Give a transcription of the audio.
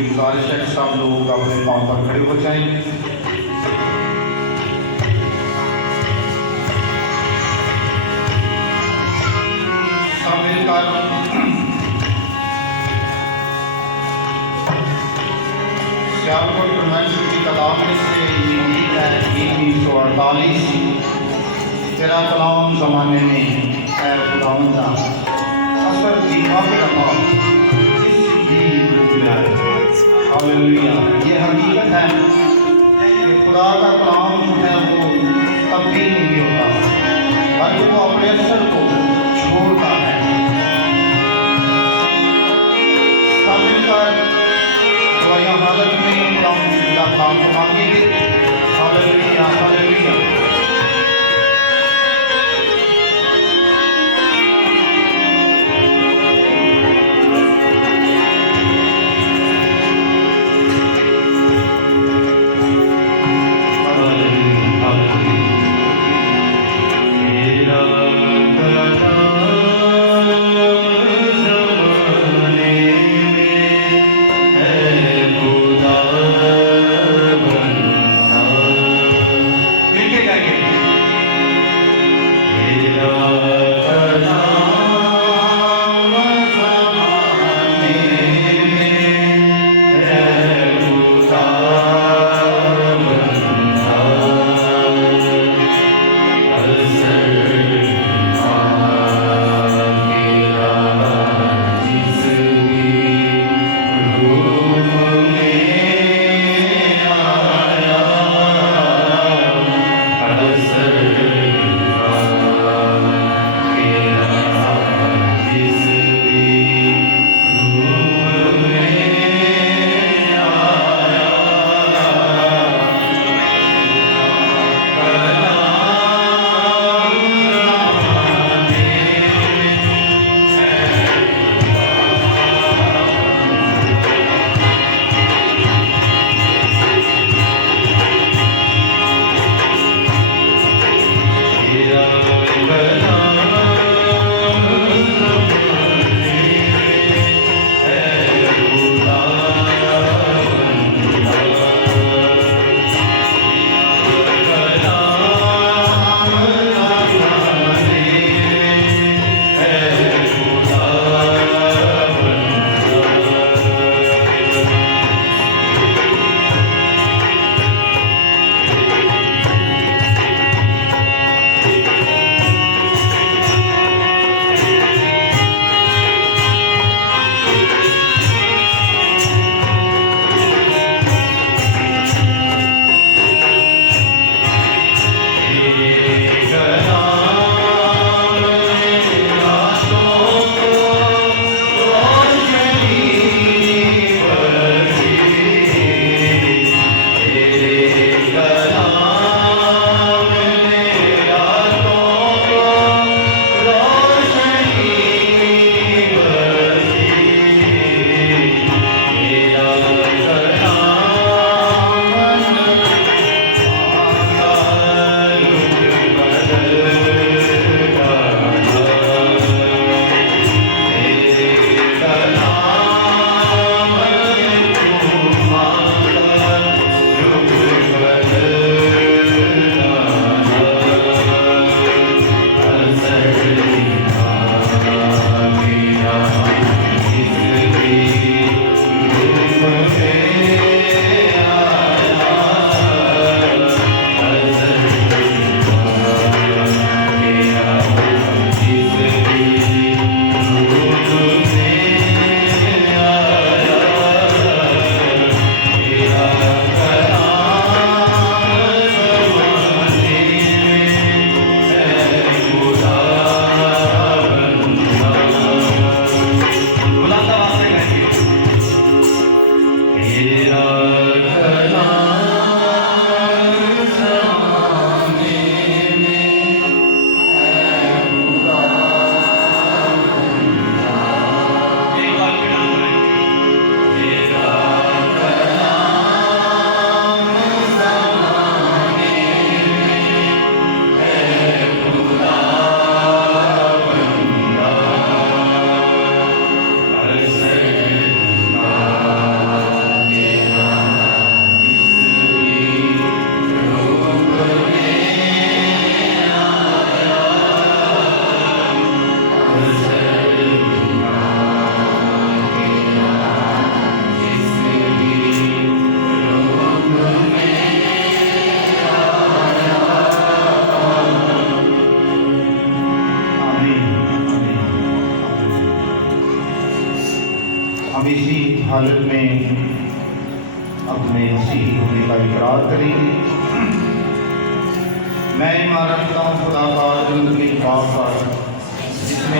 मेरी गुजारिश है सब लोग अपने पाँव पर खड़े हो जाएं। सब मिलकर सियालकोट कन्वेंशन की किताब में से ये गीत है गीत 348 तेरा कलाम ज़माने में है खुदावंदा असर की आखिरता जिसकी हालेलुया। ये हकीकत है कि खुदा का कलाम जो है वो तब्दील नहीं होता बल्कि वो अपने असर को छोड़ता है। सब मिलकर दुआया हालत में खुदा काम को मांगेंगे। Hallelujah hallelujah. हालत में अपने मसीही होने का इकरार करेंगे। मैं ईमान रखता हूँ खुदा का ज़िंदगी पाक का